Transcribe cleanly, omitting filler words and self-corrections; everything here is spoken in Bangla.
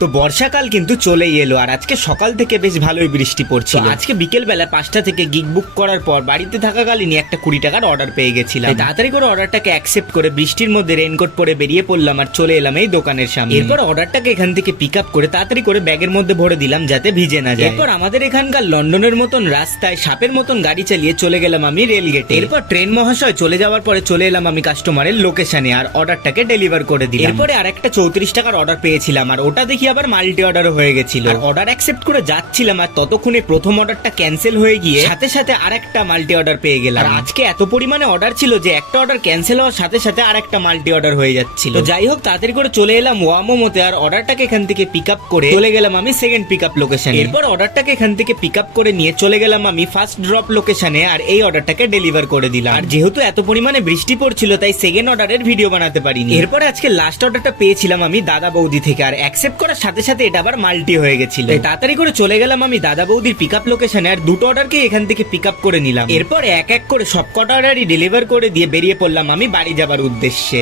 তো বর্ষাকাল কিন্তু চলেই এলো আর আজকে সকাল থেকে বেশ ভালোই বৃষ্টি পড়ছিল। আজকে বিকেল বেলা 5টা থেকে গিগ বুক করার পর বাড়িতে থাকাকালীনই একটা 20 টাকার অর্ডার পেয়ে গেছিলাম। তাই তাড়াতাড়ি করে অর্ডারটাকে অ্যাকসেপ্ট করে বৃষ্টির মধ্যে রেইনকোট পরে বেরিয়ে পড়লাম আর চলে এলাম এই দোকানের সামনে। এরপর অর্ডারটাকে এখান থেকে পিক আপ করে তাড়াতাড়ি করে ব্যাগের মধ্যে ভরে দিলাম যাতে ভিজে না যায়। এরপর আমাদের এখানকার লন্ডনের মতন রাস্তায় সাপের মতন গাড়ি চালিয়ে চলে গেলাম আমি রেল গেটে। এরপর ট্রেন মহাশয় চলে যাওয়ার পরে চলে এলাম আমি কাস্টমারের লোকেশনে আর অর্ডারটাকে ডেলিভার করে দিলাম। এরপরে আরেকটা 34 টাকার অর্ডার পেয়েছিলাম আর ওটা দেখি আবার মাল্টি অর্ডার হয়ে গেছিল। অর্ডার অ্যাকসেপ্ট করে যাচ্ছিলাম আর ততক্ষণে প্রথম অর্ডারটা ক্যান্সেল হয়ে গিয়ে সাথে সাথে আরেকটা মাল্টি অর্ডার পেয়ে গেলাম। আর আজকে এত পরিমাণে অর্ডার ছিল যে একটা অর্ডার ক্যান্সেল হওয়ার সাথে সাথে আরেকটা মাল্টি অর্ডার হয়ে যাচ্ছিল। তো যাই হোক তাড়াতাড়ি করে চলে এলাম ওয়ামোমোতে আর অর্ডারটাকে এখান থেকে পিক আপ করে চলে গেলাম আমি সেকেন্ড পিক আপ লোকেশনে। এরপর অর্ডারটাকে এখান থেকে পিক আপ করে নিয়ে চলে গেলাম আমি ফার্স্ট ড্রপ লোকেশনে আর এই অর্ডারটাকে ডেলিভার করে দিলাম। আর যেহেতু এত পরিমাণে বৃষ্টি পড়ছিল তাই সেকেন্ড অর্ডারের ভিডিও বানাতে পারিনি। এরপর আজকে লাস্ট অর্ডারটা পেয়েছিলাম আমি দাদা বৌদি থেকে আর অ্যাকসেপ্ট করার সাথে সাথে এটা আবার মাল্টি হয়ে গেছিল। তাড়াতাড়ি করে চলে গেলাম আমি দাদা বৌদির পিক আপ লোকেশনে আর দুটো অর্ডারকে এখান থেকে পিক আপ করে নিলাম। এরপর এক এক করে সব কটা অর্ডারই ডেলিভার করে দিয়ে বেরিয়ে পড়লাম আমি বাড়ি যাবার উদ্দেশ্যে।